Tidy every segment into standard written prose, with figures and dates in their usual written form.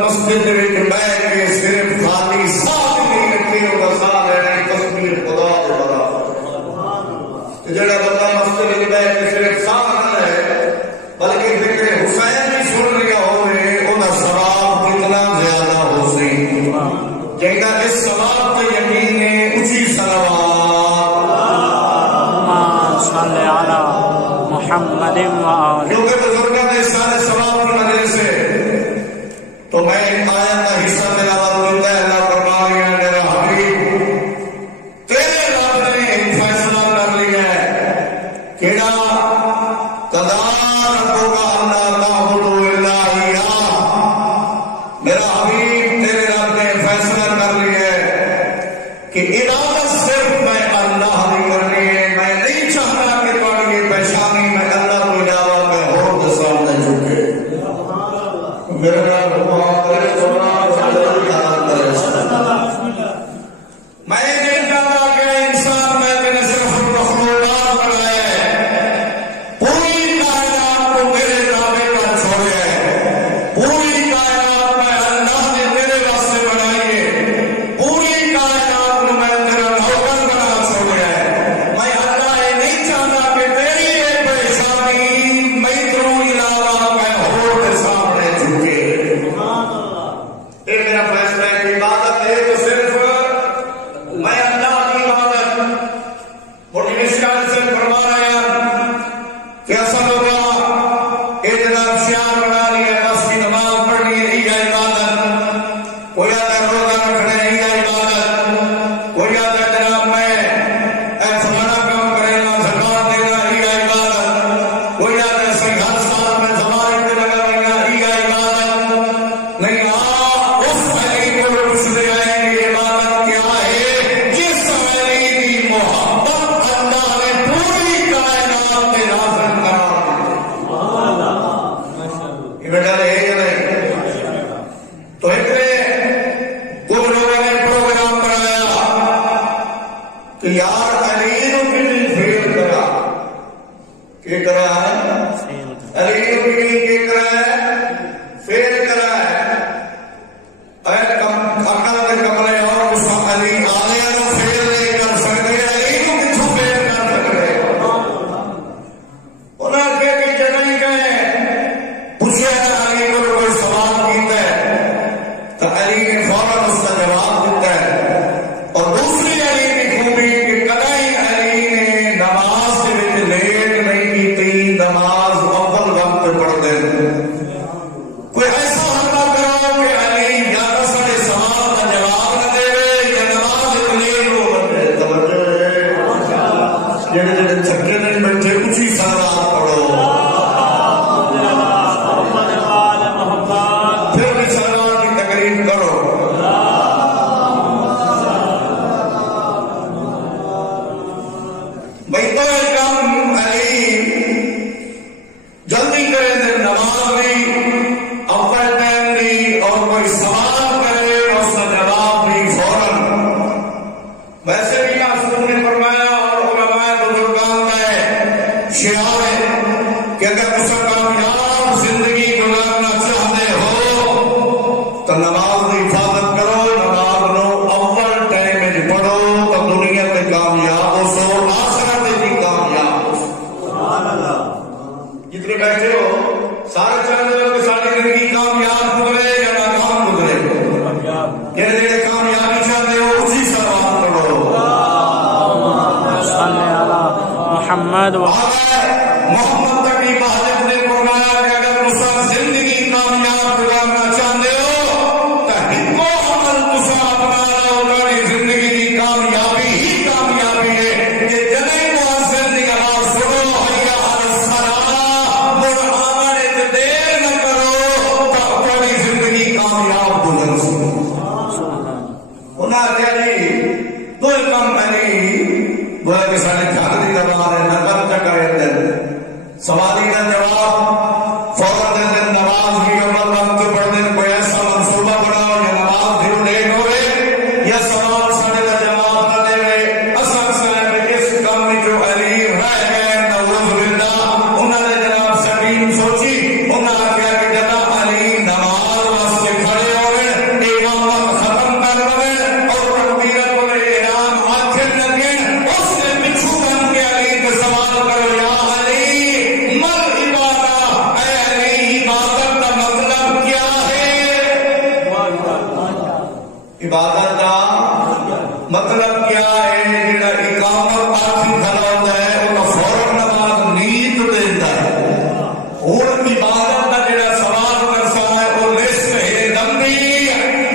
مسجد میں بیٹھ کے صرف خالی ساتھ نہیں کہتا اس صلات تے یقین ہے اچھی صلوات اللہم صلی علی محمد وآلہ. کیونکہ بزرگوں نے سارے ثواب کی وجہ سے تو میں ایک آیت کا حصہ تلاوت کرتا ہے. اللہ فرما رہے ہیں میرا حبیب تیرے رب نے ایک فیصلہ کر لیا ہے کہ نا قضا ربک الا تعبدوا الا ایاہ. میرا حبیب تیرے رب نے فیصلہ کر لیا ہے کہ عبادت صرف میں اللہ کی کرنی ہے. میں نہیں چاہتا کہ تمہاری یہ پریشانی میں اللہ کو علاوہ میں اور کے سامنے جھکے. میرے رب میں نہیں چاہتا کہ انسان میں نے صرف مخلوقات بنایا ہے. پوری کائنات کو میرے تابع کر چھوڑا ہے. پوری کائنات میں اللہ نے میرے واسطے بنائی ہے. پوری کائنات کو میں تیرا نوکر بنا چھوڑا ہے. میں اللہ یہ نہیں چاہتا کہ تیری یہ پریشانی میں تیروں علاوہ میں اور کے سامنے جھکے. یہ میرا فیصلہ ہے کہ عبادت ہے تو صرف میں اللہ کی عبادت. اور مشکل سے فرما رہے ہیں کہ اصل ہوگا یہ جناب شیار بنا لیا بس کی نماز پڑھنی ہے یہ عبادت. کوئی آتا ہے روزہ رکھنا ہے یہ عبادت. کوئی آتا ہے جناب میں فلانا کام کرنا زکات دینا یہ عبادت. کوئی آتا ہے صحیح ہر سال میں ضمانت پہ لگا رہنا یہ عبادت. نہیں اس علی کو پوچھتے ہیں کہ عبادت کیا ہے جس علی کی محبت اللہ نے پوری کائنات میں نازل قرار دی. یہ بیٹا ہے یا نہیں؟ تو ایک نے کچھ لوگوں نے پروگرام بنایا کہ یار علی نو کتنی فیل کرا کہ کرا ہے علی نو کتنی کرا ہے فیل کرا ہے. اے کم اکل کے کمرے اور اس علی آلیا نو فیل نہیں کر سکتے. علی نو کتوں فیل کر سکتے؟ انہاں کے جگہ ہی گئے پوچھا علی کو کوئی سوال کیتا ہے تو علی نے فوراً اس کا جواب دیتا ہے. اور دوسری علی کی خوبی کہ کدی علی نے نماز کے وچ لیٹ نہیں کی. نماز اول وقت پہ پڑھتے. کوئی ایسا حملہ کرو کہ علی یا تو سارے سوال کا جواب نہ دے یا نماز لیٹ ہو بندے. توجہ ہے جڑے جڑے چھکے نہیں بیٹھے اچھی صلوات پڑھو. پھر بھی صلوات کی تقریب کرو. بھائی تو ایک کام علی جلدی کرے دے نماز بھی اول ٹائم بھی اور کوئی سوال کرے اس کا جواب بھی فوراً. ویسے بھی معصوم نے فرمایا اور علماء بزرگان کا شعار ہے کہ اگر کچھ کامیاب زندگی گزارنا چاہتے ہو تو نماز کی حفاظت کرو. نماز نو اول ٹائم میں پڑھو تو دنیا میں کامیاب ہو سو آخرت میں بھی کامیاب ہو سو. جتنے بیٹھے ہو سارے چاہتے ہو کہ ساری زندگی کامیاب گزرے یا ناکام گزرے. جڑے کامیابی چاہتے ہو اسی صلوات پڑھو. صلی علی محمد محمد تقی مہاجر نے فرمایا کہ اگر تسا زندگی کامیاب گزارنا چاہتے ہو تو ہکو عمل تسا اپنا لو. تاری زندگی کی کامیابی ہی کامیابی ہے کہ جنہیں مؤذن دی آواز سنو حیا علی الصلاۃ مر آمنے تے دیر نہ کرو تو تاری زندگی کامیاب گزر سکو. انہاں کہا جی دو کام علی وہ کہ سارے گھر دی نماز ہے نقل چکرے دن سوالی کا جواب فوراً دے دن. نماز بھی اول وقت پڑھ دن. کوئی ایسا منصوبہ بناؤ یا نماز بھی لیٹ ہوئے یا سوال سارے کا جواب نہ دے. اصل صاحب اس کام میں جو علی ہے نعوذ باللہ انہوں نے جناب سکیم سوچی. انہوں نے کہا کہ جناب علی نماز واسطے کھڑے ہوئے امام وقت ختم کر رہے اور تکبیرت الاحرام آخر لگے. اس سے پچھو بن کے علی کے سوال کرو یا علی مل عبادہ مطلب کیا ہے جڑا اقامت آخری کھڑا ہوتا ہے وہ فوراً نماز نیت دیتا ہے. اور عبادت کا جڑا سوال کرتا ہے وہ لسٹ ہے لمبی.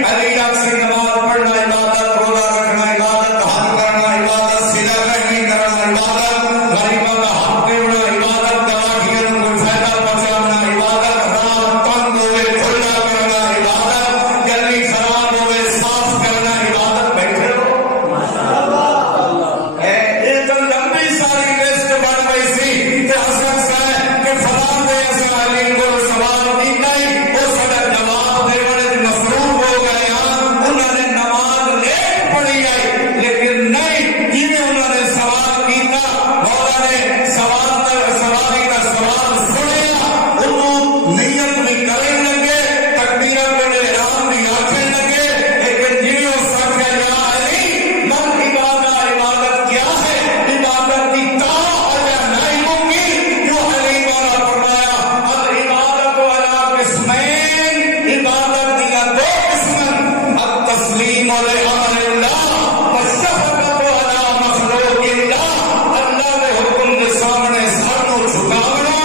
علی سے نماز پڑھنا عبادت، روزہ رکھنا عبادت، حج کرنا عبادت، صلہ رحمی کرنا عبادت، غریبوں کا حق دینا عبادت، گواہیوں کو فائدہ پہنچانا عبادت، رات تنگ ہوئے کھلا کرنا عبادت، گلی خراب ہوئے صاف کرنا عبادت. بیٹھے ہو ایک لمبی ساری لسٹ بن گئی سی کہ حسن صاحب کہ فلاں دے علی کو سوال نہیں گئی وہ سارا جواب دینے مصروف ہو گئے. انہوں نے نماز لیٹ پڑھی آئی لیکن نہیں جی انہوں نے سوال کیتا مولا نے سواری کا سوال سنیا. انہوں نیت بھی کرنے لگے، تکبیرہ پڑھے احرام بھی آخر لگے، لیکن جی وہ سمجھ گیا یا علی من عبادت کیا ہے، عبادت کی طاعت یا نہیں ہوگی. جو علی مولا فرمایا العبادت علی قسمین، عبادت دیا دو قسم، التسلیم لامر اللہ والشفقۃ علی مخلوق اللہ. اللہ کے حکم کے سامنے سر کو جھکانا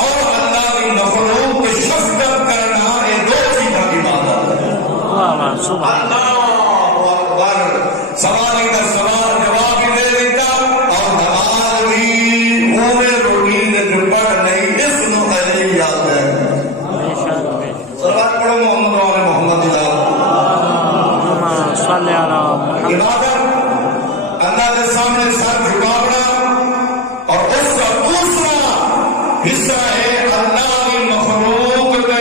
اور اللہ کی مخلوق کی شفقت کرنا، یہ دو چیزیں عبادت ہے. اللہ اکبر. سوالی کا سوال جواب ہی دے دیتا اور نماز بھی اوے روٹین جو پڑھ نہیں اس نو علی یاد ہے. صلوات پڑھو محمد وعلى محمد. صلی علی محمد. عبادت اللہ کے سامنے سر جھکانا اور اس کا دوسرا حصہ ہے اللہ کی مخلوق پہ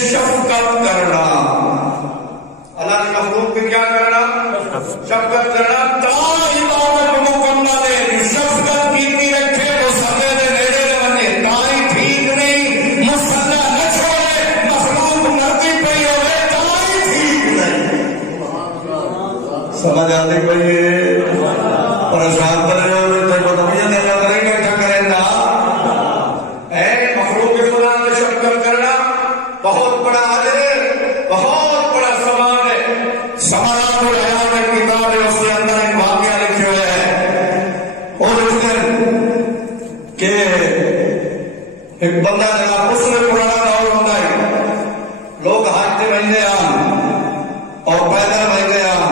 شفقت کرنا. اللہ کی مخلوق پہ کیا کرنا؟ شفقت کرنا. تا عبادت مکمل ہے. شفقت کی رکھے تو سمے دے نیڑے نہ بنے، تائی ٹھیک نہیں. مسلح نہ چھوڑے، مخلوق مرضی پہ ہوئے، تائی ٹھیک نہیں. سمجھ آتی کوئی پریشان کرے ہوئے تو بدمیاں دینا کریں گے کیا کریں گا. اے مخلوق کے قرآن میں شفقت کرنا بہت بڑا اجر ہے، بہت بڑا ثواب ہے. ثمرات الحیات ایک کتاب ہے، اس کے اندر ایک واقعہ لکھے ہوئے ہے. اور اس دن کہ ایک بندہ جناب اس میں پرانا دور ہوتا ہے، لوگ حج تے بہندے آن اور پیدل بہندے آن.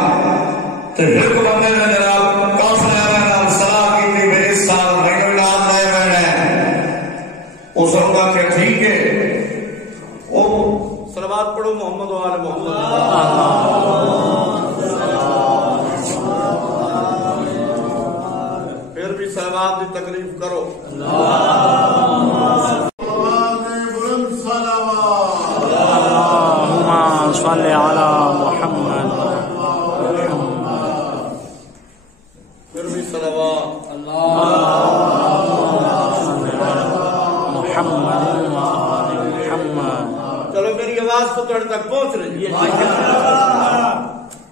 تو ایک بندے نے جناب کافلے میں نام صلاح کی تھی کہ اس سال مہینوں نام لے میں نے اس نے کہا کہ ٹھیک ہے. وہ صلوات پڑھو محمد وعلى محمد. پھر بھی صلوات کی تکلیف کرو. اللهم صل على محمد. پھر بھی صلوات. محمد وآل محمد. چلو میری آواز تو تھوڑے تک پہنچ رہی ہے.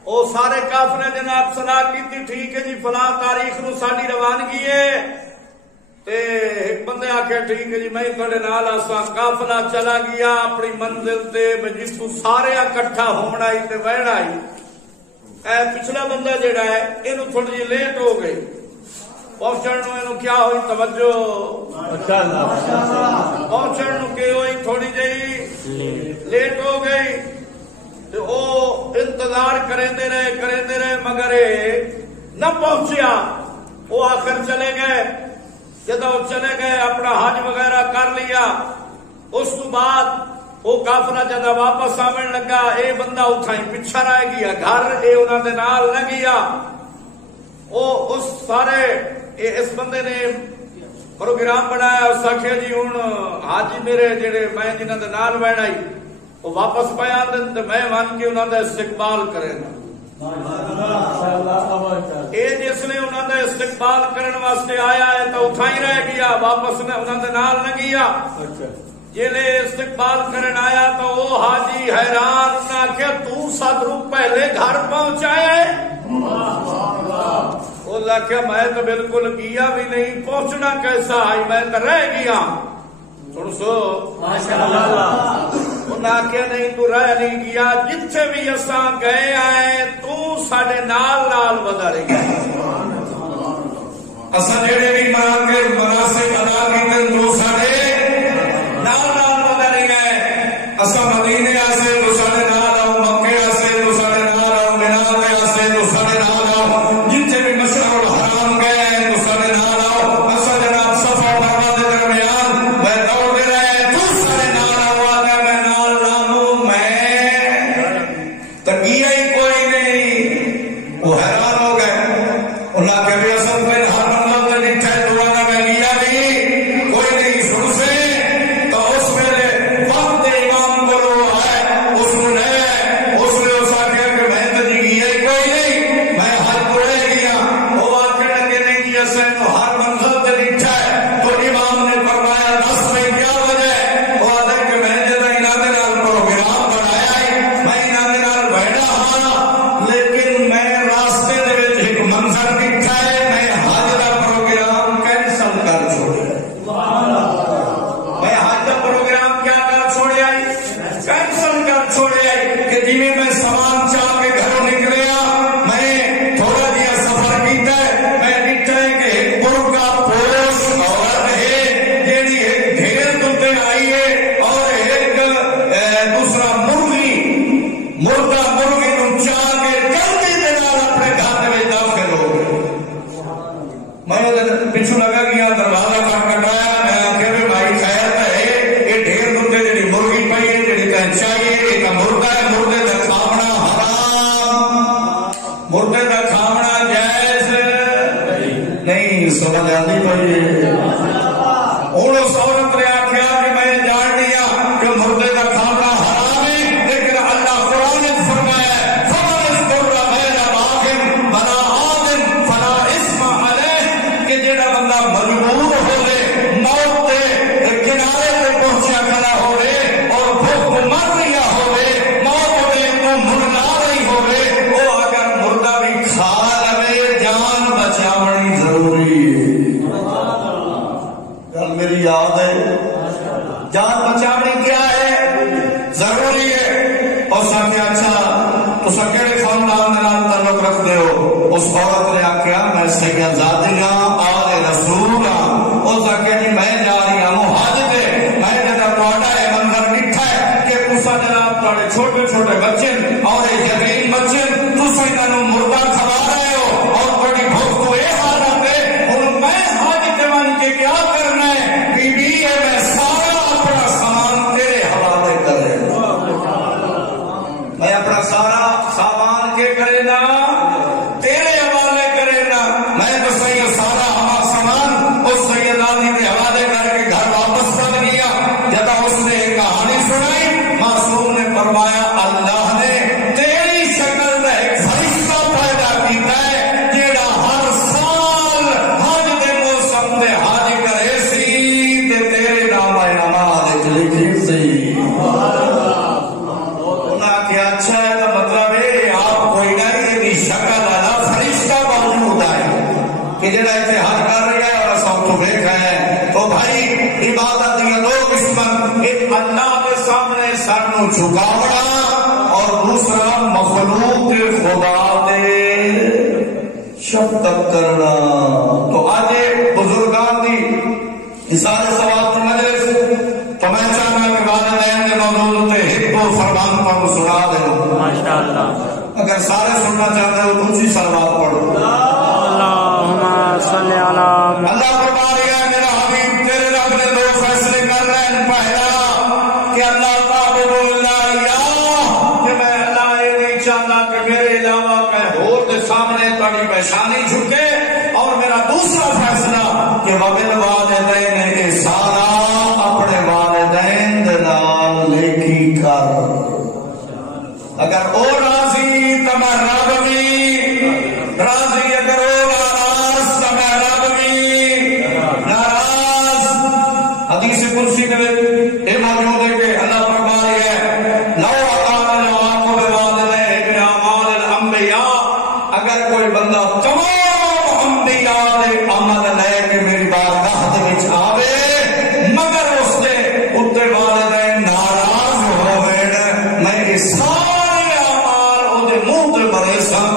او سارے کافلے جناب صلاح کی تھی ٹھیک ہے جی فلاں تاریخ نو ساڈی روانگی ہے. تے ایک بندے آکھے ٹھیک ہے جی میں تھوڑے نال آساں. قافلہ چلا گیا اپنی منزل تے جتوں سارے اکٹھا ہونا ہی تے بہنا ہی. اے پچھلا بندہ جڑا ہے اینو تھوڑی جی لیٹ ہو گئی پہنچن نو. اینو کیا ہوئی توجہ پہنچن نو کہ ہوئی تھوڑی جی لیٹ ہو گئی. تے او انتظار کریندے رہے مگر نہ پہنچیا. وہ آخر چلے گئے. جدو چلے گئے اپنا حج وغیرہ کر لیا. اس تو بعد وہ کافلا جدہ واپس آمن لگا اے بندہ اتھائی پچھا رہ گیا گھر. اے انہوں نے نال نہ گیا. وہ اس سارے اس بندے نے پروگرام بنایا. اس آخیا جی ہوں حاجی میرے جڑے میں جنہوں نے نال بہن آئی وہ واپس پہ آدھے تو میں ون کے انہوں نے استقبال کرے گا. یہ جس نے انہوں نے استقبال کرنے واسطے آیا ہے تو اتھائی رہ گیا واپس انہوں نے نال نہ گیا. جیلے استقبال کرن آیا تو وہ حاجی حیران نہ کہ تو 7 روز پہلے گھر پہنچایا ہے. وہ لکھا میں تو بالکل گیا بھی نہیں. پہنچنا کیسا آئی میں تو رہ گیا. سن سو انہاں آخیا نہیں تو رہ نہیں گیا. جتھے بھی اساں گئے آئے تو ساڈے نال ودا رہے اساں جڑے بھی مناسب ادا کیتے تو ساڈے نال ودا رہے اساں مدینے آسے تو ساڈے نال آؤ مکے آسے تو ساڈے نال آؤ مینا تے آسے تو ساڈے نال آؤ جتھے بھی مشعر الحرام گئے ہیں تو ساڈے نال آؤ اساں جناب صفا و مروا دے درمیان میں دوڑ رہے تو ساڈے نال آؤ آ میں نال لانوں میں تکیہ ہی کوئی نہیں وہ حیران ہو گئے انہاں کہ بھی اصل میں ہر منزل تے ڈٹھا دعا میں لیا نہیں کوئی نہیں شروع سے تو اس ویلے وقت امام کو ہے اس نے اس آخیا کہ میں تو جی گیا ہی کوئی نہیں میں ہر توڑے گیا وہ آخر لگے نہیں جی اصل تو ہر منزل تے ڈٹھا ہے تو امام نے فرمایا دس میں کیا وجہ ہے وہ آدھے کہ میں جب انہاں دے نال پروگرام بنایا ہے میں انہاں دے نال بیٹھا ہاں لیکن میں راستے دے وچ ایک منظر ڈٹھا ہے میں حج دا پروگرام کینسل کر چھوڑیا میں حج دا پروگرام کیا کر چھوڑیا کینسل کر چھوڑیا کہ جی میں سامان چاہ کے گھروں نکلیا میں تھوڑا جہا سفر کیتا ہے میں ڈٹھا ہے کہ ایک برقع پوش عورت ہے جیڑی ایک ڈھیر دتے آئی ہے اور ایک دوسرا مردہ مرغی نو چاہ کے جلدی دے نال اپنے گھر میں داخل ہو گئے میں پیچھے لگا گیا دروازہ کٹایا میں آخیا بھی بھائی خیر ہے یہ ڈھیر دتے جی مرغی پی ہے جی چاہیے ایک مردہ ہے مردے کا کھانا حرام مردے کا کھانا جائز نہیں سمجھ آتی پی ہوں اس عورت نے آخیا کہ میں جان لیا کہ مردے کا کھانا حرام ہے لیکن اللہ قرآن نے فرمایا کہ جڑا بندہ مجبور ہو رہے موت کے کنارے پہ پہنچا کھڑا ہو رہے اور بھوک مر رہا ہو رہے موت نے تو مرنا رہی ہو رہے وہ اگر مردہ بھی کھا لے جان بچاونی ضروری ہے گل میری یاد ہے جان بچاونی کیا ہے ضروری ہے اور سب اچھا تو کہڑے خاندان کے نام تعلق رکھتے ہو اس عورت نے آخیا میں سید زادی ہاں آل رسول ہاں اس آخیا جی میں جا رہی ہوں حج پہ میں جگہ تھوڑا یہ منظر ڈٹھا ہے کہ تسا جناب تھوڑے چھوٹے چھوٹے بچے اور یتیم بچے تسا انہوں مردہ کھوا رہے ہو اور بڑی بھوک تو یہ حالت ہے اور میں حج پہ من کے کیا کرنا ہے بی بی ہے میں سارا اپنا سامان تیرے حوالے کرے میں اپنا سارا سامان کے کرے نا تیرے حوالے کرے نا میں تو صحیح سارا ہمارا سامان اس سید آدمی کے حوالے کر کے گھر واپس چل گیا جب اس نے ایک کہانی سنائی معصوم نے فرمایا اللہ نے تیری شکل میں ایک فرشتہ پیدا کیتا ہے جیڑا ہر سال حج دے موسم تے حج کرے سی تے تیرے نام اعمال لکھی سی کہ اچھا ہے تو مطلب ہے آپ کوئی نہیں یہ شکل والا فرشتہ موجود ہے کہ جڑا اتنے حج کر رہا ہے اور سب تو دیکھ رہے ہیں تو بھائی عبادت کی دو قسم ایک اللہ کے سامنے سر نو جھکاونا اور دوسرا مخلوق خدا دے شفقت کرنا تو آج بزرگان دی سارے سوال کی مجلس تو میں چاہنا کہ والدین کے موجود تے ہک و فرمان پر سنا دو ماشاءاللہ اگر سارے سننا چاہتے ہو دوسری سلوات پڑھو اللہم صلی علی محمد اللہ فرما رہا ہے میرا حبیب تیرے رب نے دو فیصلے کر رہے ہیں پہلا کہ اللہ تعبد اللہ کہ میں اللہ یہ نہیں چاہتا کہ میرے علاوہ کہیں اور کے سامنے تڑی پیشانی جھکے اور میرا دوسرا فیصلہ کہ وبل والدین احسانا اپنے والدین دے نال نیکی کر اگر او راضی تو میں رب بھی راضی اگر او ناراض تو میں رب بھی ناراض حدیث قدسی میں یہ موجود ہے کہ اللہ فرما رہی ہے لو اقام العاقب والدین ابن اعمال الانبیاء اگر کوئی بندہ تمام انبیاء دے عمل لے کے میری بارگاہ دے وچ آوے مگر اس دے اتے والدین ناراض ہوئے میں سارے اعمال او دے منہ تے بھرے سان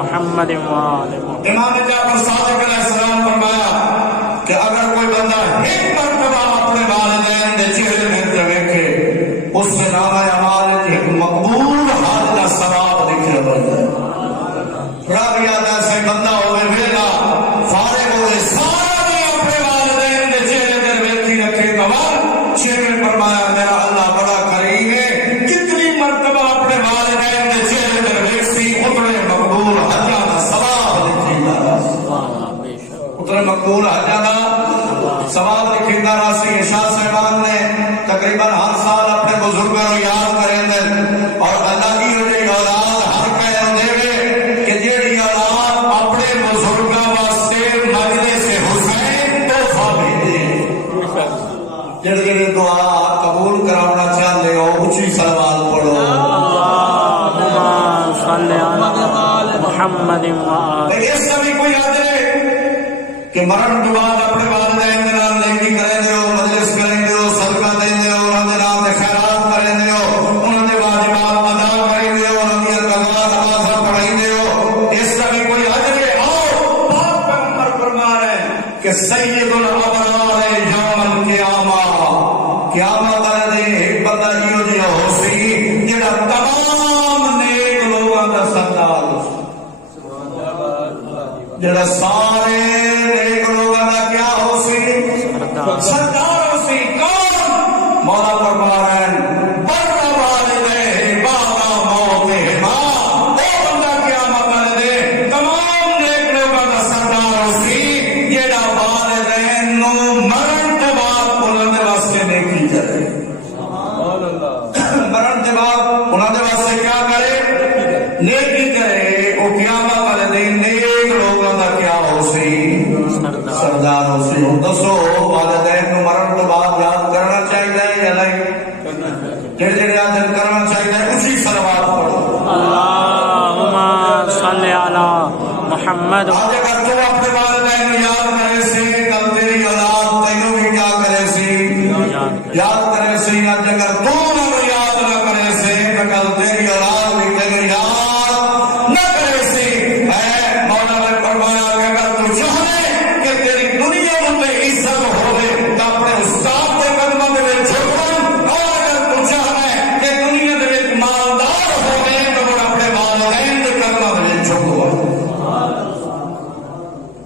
محمد وآل محمد. امام جعفر صادق علیہ السلام فرمایا کہ اگر کوئی بندہ ایک مرتبہ اپنے والدین کے چہرے میں دیکھے اس سے نام اعمال ایک مقبول حال کا ثواب لکھا بن جائے. رب یاد سے بندہ ہوئے ویلا فارغ ہوئے سارا بھی اپنے والدین کے چہرے پر ویکھی رکھے گوار چہرے فرمایا میرا اللہ بڑا کریم ہے کتنی مرتبہ اپنے والدین کے چہرے پر ویکھی اتنے مقبول حجا کا ثواب لکھا اتنے مقبول حجا کا ثواب لکھا راسی. شاہ صاحبان نے تقریباً ہر سال اپنے بزرگوں کو یاد کریں دے اور اللہ کی وجہ اولاد ہر کہہ دے کہ جیڑی اولاد اپنے بزرگوں واسطے مجلس حسین تحفہ بھیجے جڑے جڑے دعا قبول کرانا چاہتے ہو اونچی صلوات پڑھو. اللہم صلی علی محمد وآل. اس سے بھی کوئی یاد ہے کہ مرن کے بعد اپنے والدین کے نام نیکی کریں دے ہو مجلس کریں دے ہو صدقہ دیں دے ہو انہوں نے نام دے خیرات کریں دے ہو انہوں نے واجبات ادا کریں دے ہو انہوں نے قضاء نماز پڑھیں دے ہو. اس کا بھی کوئی اجر ہے. اور پاک پیغمبر فرما رہے ہیں کہ سید الابرار یوم القیامہ قیامت والے دن ایک بندہ یہ جو ہو سی جڑا تمام نیک لوگوں کا سردار جڑا سارے نیک لوگوں کا کیا ہو سی سردار ہو سی. کون؟ مولا فرما رہے ہیں بر والدین بعد موتہما وہ بندہ قیامت والے دن تمام نیک لوگوں کا سردار ہو سی جڑا والدین نو مرن کے بعد انہوں نے واسطے نیکی کرے. مرن کے بعد انہوں نے واسطے کیا کرے؟ نیکی کرے. وہ قیامت والے دن نیک لوگوں کا کیا ہو سی سردار ہو سی. دسو والدین کو مرن کے بعد یاد کرنا چاہیے یا نہیں؟ جڑے جڑے یاد کرنا چاہیے اسی صلوات پڑھو. اللہم صلی علی محمد. آج اگر تو اپنے والدین کو یاد کرے سی کل تیری اولاد تینوں بھی کیا کرے سی یاد کرے سی. آج اگر تو انہوں یاد نہ کرے سی تو کل تیری اولاد بھی تینوں یاد نہ کرے سی. اے مولا نے فرمایا کہ اگر تو چاہے کہ تیری دنیا میں عزت ہوے تو اپنے استاد کے قدموں میں جھکن اور اگر تو چاہے کہ دنیا میں مالدار ہوے تو اپنے والدین کے قدموں میں جھکو.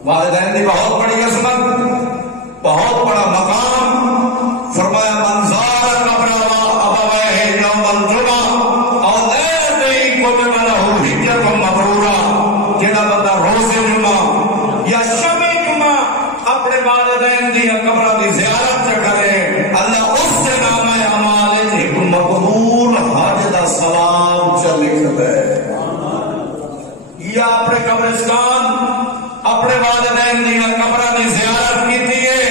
والدین کی بہت بڑی عظمت بہت بڑا مقام. فرمایا منظار قبر ابویہ یوم الجمعہ اور لیلۃ کتب لہ حجۃ مبرورہ. جڑا بندہ روز جمعہ یا شب جمعہ اپنے والدین دی قبر دی زیارت کرے اللہ اس سے نام اعمال ایک مقبول حج دا ثواب چ لکھ دے. یا اپنے قبرستان اپنے والدین دی قبر دی زیارت کی ہے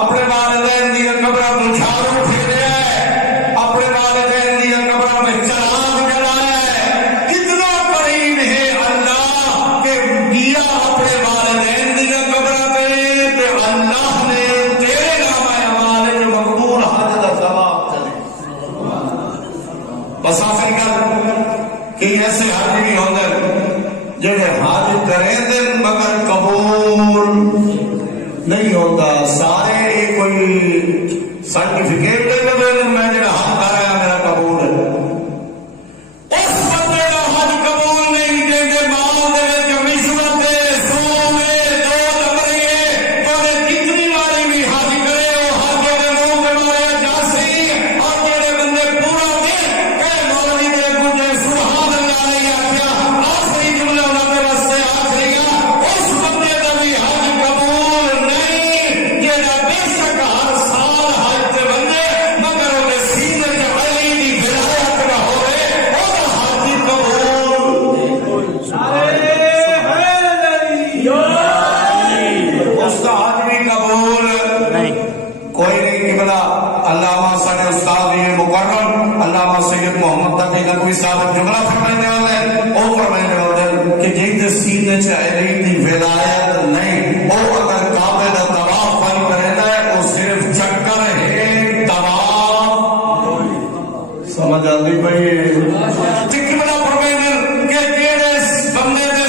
اپنے والدین دی قبر کو جھاڑو پھیرا ہے اپنے والدین دی قبر میں چراغ جلایا ہے. کتنا قریب ہے اللہ کہ دیا اپنے والدین دی قبر پہ تو اللہ نے تیرے نام اعمال مقبول حج دا ثواب چلے. بس آخر کر کہ ایسے حج بھی ہوندے جڑے حج کریں دن مگر قبول نہیں ہوتا. سارے کوئی سرٹیفکیٹ دے میں جڑا حج کر رہا میرا قبول ہے. اس بندے کا حج قبول نہیں دے دے مال دے رشوت دے سونے دو لبریے تو کتنی باری بھی حج کرے وہ حج کے منہ پہ ماریا جاسی. اور جڑے بندے پورا دن کہ مولوی دے گنجے سبحان اللہ علیہ کیا آخری جملہ انہوں نے واسطے آخری اس بندے کا بھی حج قبول نہیں. جڑا بے شک ہر سال حج تے بندے مگر انہیں سینے کے علی دی ولایت نہ ہوئے وہ حج قبول. اس کا حج بھی قبول کوئی نہیں. کہ بلا علامہ سارے استاد بھی مکرم علامہ سید محمد تقی نقوی صاحب جملہ فرمانے والے او فرمانے والے کہ جیتے سینے چ علی دی ولایت نہیں او اگر کعبے دا طواف نہیں کرے ہے وہ صرف چکر ہے طواف. سمجھ آتی بھائی کہ بلا فرمانے کہ جیڑے بندے دے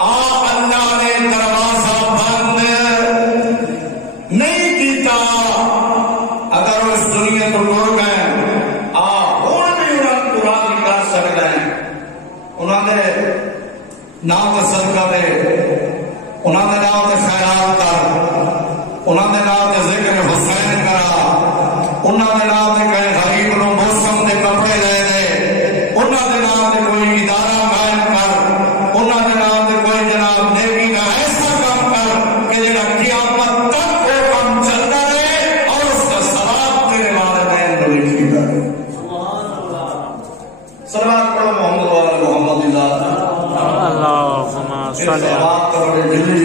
آپ اللہ نے دروازہ بند نہیں کیتا. اگر وہ اس دنیا کو ٹر گئے آپ ہوں بھی انہوں کو راضی کر سکتے ہیں. انہوں نے نام کا صدقہ دے, انہوں نے نام کے خیرات کر, انہوں نے نام کے ذکر حسین کرا, انہوں نے نام کے کہیں غریب نو موسم کے کپڑے لے دے, انہوں نے نام کے کوئی ادارہ قائم کر, انہوں نے نام کے کوئی جناب نیکی کا ایسا کام کر کہ جناب قیامت تک وہ کام چلتا رہے اور اس کا ثواب تیرے والدین کو لکھی جائے. صلوات پڑھو محمد وعلی محمد. اللہم صلی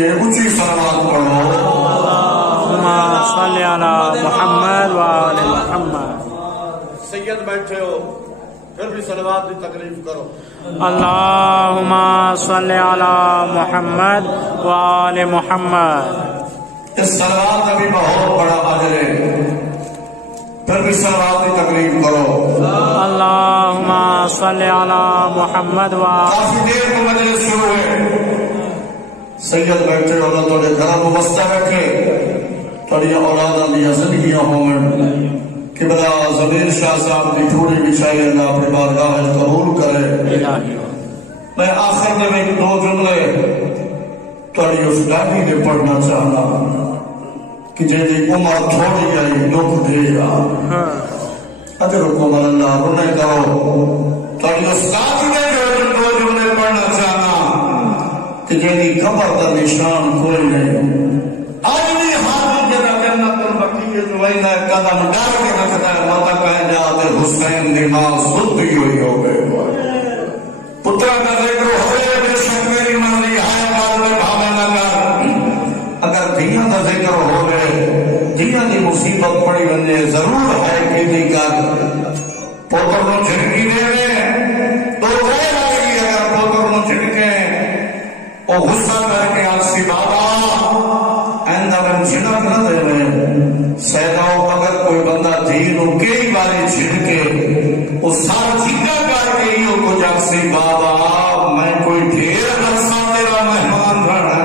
اونچی صلوات پڑھو. اللہم صلی علی محمد وعلی محمد. سید بیٹھے ہو پھر بھی صلوات کی تکلیف کرو. اللہم صلی علی محمد وعلی محمد. اس صلوات کا بھی بہت بڑا اجر ہے, پھر بھی صلوات کی تکلیف کرو. اللہم صلی علی محمد وعلی. کافی دیر کو مجلس شروع ہے, سید بیٹھے ہو تو تھوڑے گھر وابستہ بیٹھے تھوڑی اولاداں دی زندگیاں ہوں کہ بلا زمین شاہ صاحب کی تھوڑی بچائی اللہ اپنی بارگاہ میں قبول کرے. میں آخر میں دو جملے تھوڑی اس ڈاڈی نے پڑھنا چاہنا کہ جیدی عمر تھوڑی آئی دکھ دے گا. اجرکم اللہ رونے کرو. تھوڑی اس ڈاڈی نے دو جملے پڑھنا چاہنا کہ جیدی قبر کا نشان کوئی نہیں. آدمی حاضر جنہ جنت البقیع جوائنہ قدم ڈال کے رکھتا ہے ماتا کہیں جاتے حسین دی ماں سلطی ہوئی ہو گئے. پترہ کا ذکر ہوئے بے شک میری مرضی ہے بال میں بھاوے نہ کر. اگر دھیاں کا ذکر ہوئے دھیاں دی مصیبت پڑی بندے ضرور ہے کہ دی کر پوتر کو جھڑکی دے رہے تو غیر آئے گی. اگر پوتر کو جھڑکے وہ غصہ کر کے آسی بابا آئندہ میں جھڑک نہ دے رہے سیداؤ. اگر کوئی بندہ دھیروں کئی باری جھڑکے وہ سارا جھڑکا کر کے ہی کو جاسی بابا میں کوئی ڈھیر رکھا تیرا مہمان رہا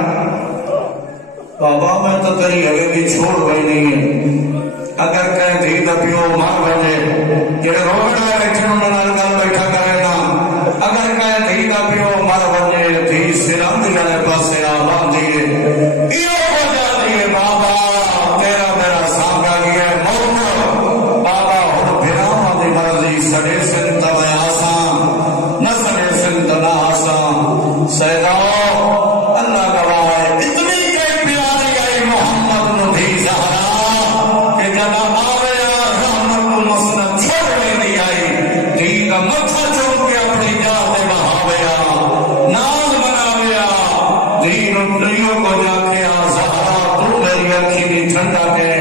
بابا میں تو تیری حویلی چھوڑ رہی نہیں ہے. اگر کہیں دھی دا پیو مار بجے جڑے روکڑا ہے بیٹھے انہوں نے گل بیٹھا کرے نا. اگر کہیں دھی دا پیو مار بجے دھی سرام دی گلے پاسے آبان دیئے یہ ہو جاتی ہے بابا تیرا میرا سانگا گیا ہے موت بابا ہو بھرام دی مرضی سڑے سنتا میں آسان نہ سڑے سنتا نہ آسان. سیداؤ اللہ گواہ ہے اتنی کئی پیاری آئی محمد نبی زہرا کہ جب آویا رحمت مسند چھوڑنے دی آئی دین متھا چون کے اپنی جاتے بہاویا ناز مناویا دین دنیوں کو جا کے زہرا تو میری اکھی دی ٹھنڈا کے.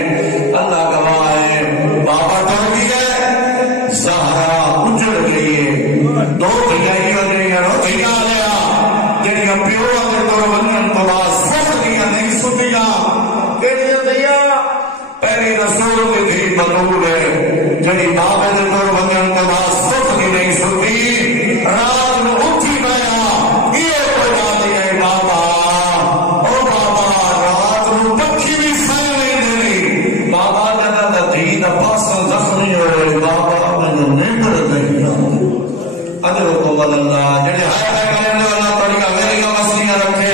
اللہ گواہ ہے بابا ٹر گیا زہرا اجڑ گئی. دو دنیا ہی وجہ رو دھیا لیا جڑیاں پیو کے دور ونجن تو بعد سب دیا نہیں سنیا کہڑی دیا پہلی رسول کی دھی بطول ہے جڑی بابے کے دور ونجن تو بعد سب دی نہیں سنی رات میں اٹھی گیا یہ ہو جاتی ہے بابا او بابا رات میں پکھی بھی سائے نہیں دینی بابا جنہ دا دھی دا پاسا زخمی ہوئے بابا میں نے نیندر نہیں اجرکم اللہ. جڑے ہائے ہائے کرنے والا بڑی میری مسئلیاں رکھے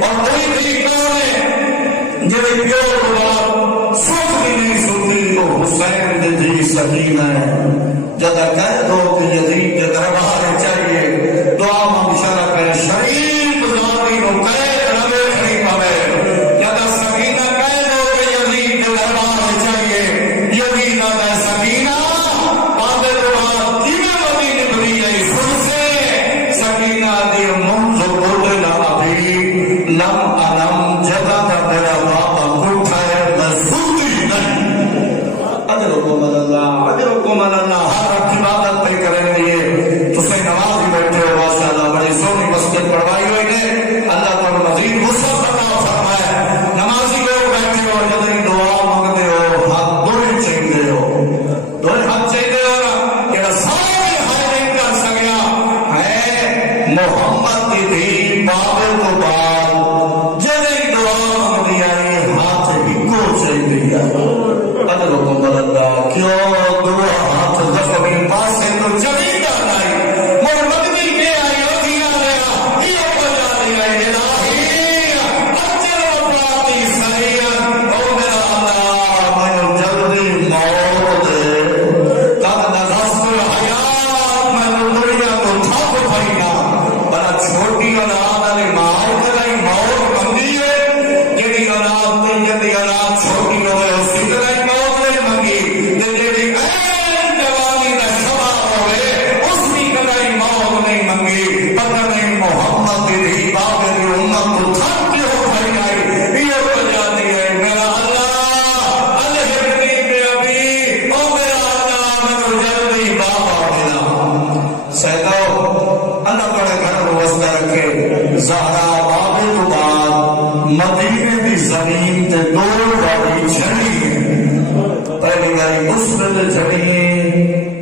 اور کوئی بھی کون ہے جڑے پیو کو سکھ بھی نہیں سنتی تو حسین دے دی سکینہ ہے. جدا کہہ دو کہ یزید کے دربار چاہیے دعا مبشرہ کرے شریف ذاتی کو قید رہے کھڑی پوے. جدا سکینہ کہہ دو کہ یزید کے دربار چاہیے یزید کا سکینہ بابے دعا کیویں مدینے بنی گئی سن سے سکینہ دی منذ قلنا ابھی لم انم جدا جب میرا بابا اٹھا ہے میں سنتی نہیں. اجرکم اللہ اجرکم اللہ. ہر وقت عبادت پہ کریں گے تو سے نماز ہی بیٹھے ہو ماشاءاللہ بڑی سونی مسجد پڑھوائی ہوئی ہے. اللہ تعالی مزید وسعت عطا فرمائے. نمازی لوگ بیٹھے ہو جب دعا مانگتے ہو ہاتھ دوڑے چاہیے ہو دوڑے ہاتھ چاہیے ہو کہ سارے ہر دن کر سکیا ہے محمد محمد کی دین بابل کو بعد جنہیں دعا مانگی آئی ہاتھ ہی کو چاہیے ادھر کو بلندہ کیوں دعا ہاتھ دفعی پاسے تو چلی جانا ہے محمد بھی کے آئی ہوتی آیا یہ بجا دیا الہی اجر و پراتی سریعت او میرا اللہ میں جلدی موت تب نظر حیات میں دنیا کو تھپ پھائینا بڑا چھوٹی اولاد علی مار کرائی موت منگی ہے جیڑی اولاد تے جیڑی اولاد چھوٹی ہوئے اسی طرح موت نہیں منگی تے جیڑی این جوانی دا شباب ہوئے اس بھی کرائی موت نہیں منگی پتہ نہیں محمد کی دھی باپ کی امت کو تھپ کیوں پھائی آئی یہ بجا دیا ہے میرا اللہ الہدنی بے ابی او میرا اللہ میں جلدی بابا ملا سیدو اللہ بڑے گھر کو وسطہ رکھے زہرا بابے تو بعد مدینے دی زمین تے دو باری چھڑی پہلی باری اس میں چھڑی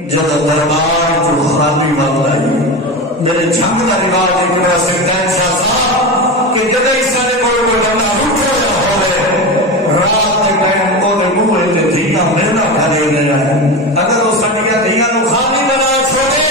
جب دربار جو خالی وقت آئی میرے جھنگ کا رواج ایک میرا سکتین شاہ صاحب کہ جدہ عیسیٰ نے کوئی جملہ رکھ رہا ہوئے رات کے ٹائم کو دے موئے کے دھینا میرا کھلے لے رہے اگر وہ سٹیا دھینا نو خالی بنا چھوڑے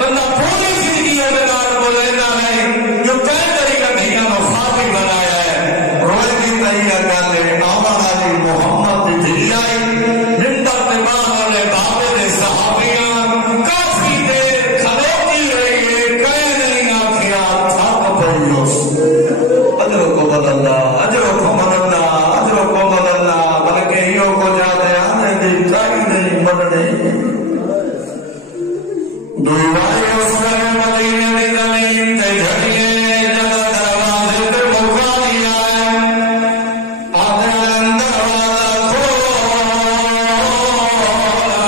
بندہ پوری زندگی میں دار بولے نہ ہے جو کئی طریقہ دھینا نو خالی بنایا ہے روئے کی طریقہ کر لے آمان علی محمد دھی آئی ممبر تیمان والے بابے دے صحابیاں کافی دیر کھلوتی رہی ہے کئی نہیں آکھیا تھاک پڑیوس اجروں کو بدلنا اجروں کو بدلنا اجروں کو بدلنا بلکہ ہیوں کو جاتے آنے دی کئی نہیں بڑھنے دویوائی اس میں مدینے دی زمین تے جھڑیے جگہ دروازے تے موقع دیا ہے آدھے اندر والا کھول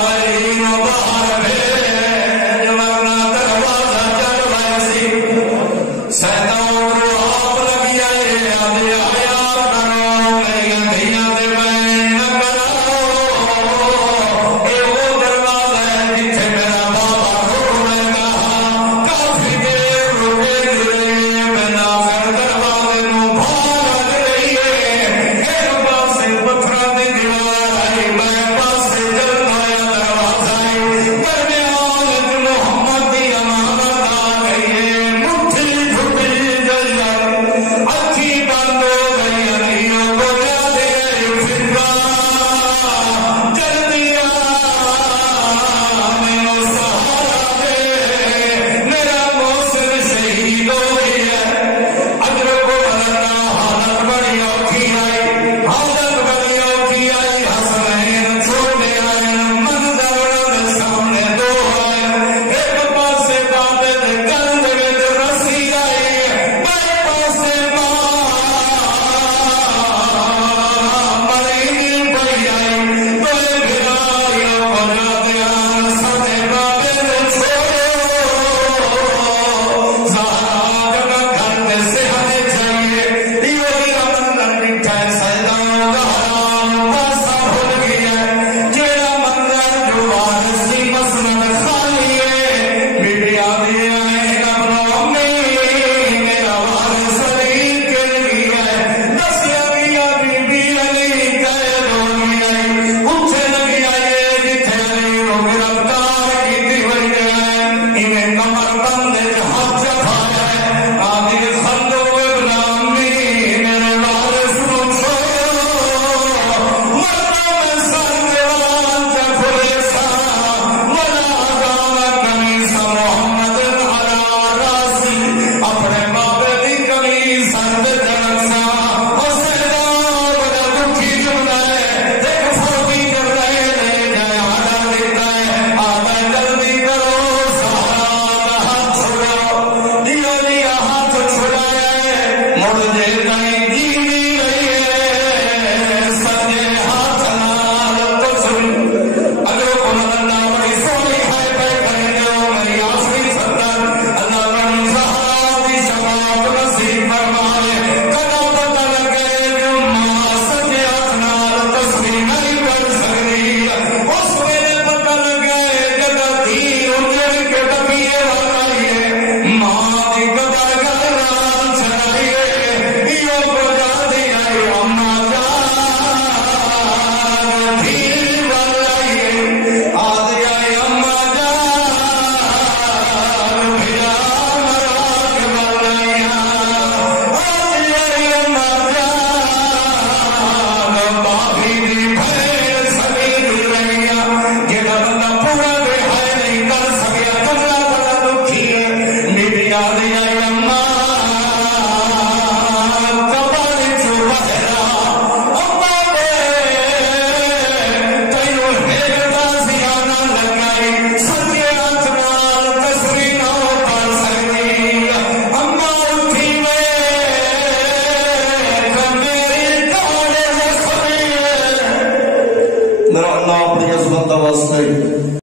آئی نو باہر بھیج ورنہ دروازہ چڑھ ویسی سیدوں رو آپ لگی آئے آدھے آیات کرو میری دھیاں دے میں نہ کرو اے وہ دروازہ ہے جتھے میرا بابا رونے گا کافی دیر روے گرے بنا کر دروازے نو بھاگ رہی ہے ایک پاسے پتھر دی دیوار آئی میں پاسے جلد آیا دروازہ آئی درمیان محمد دی امانت آ گئی ہے مٹھی ٹھٹی واسطے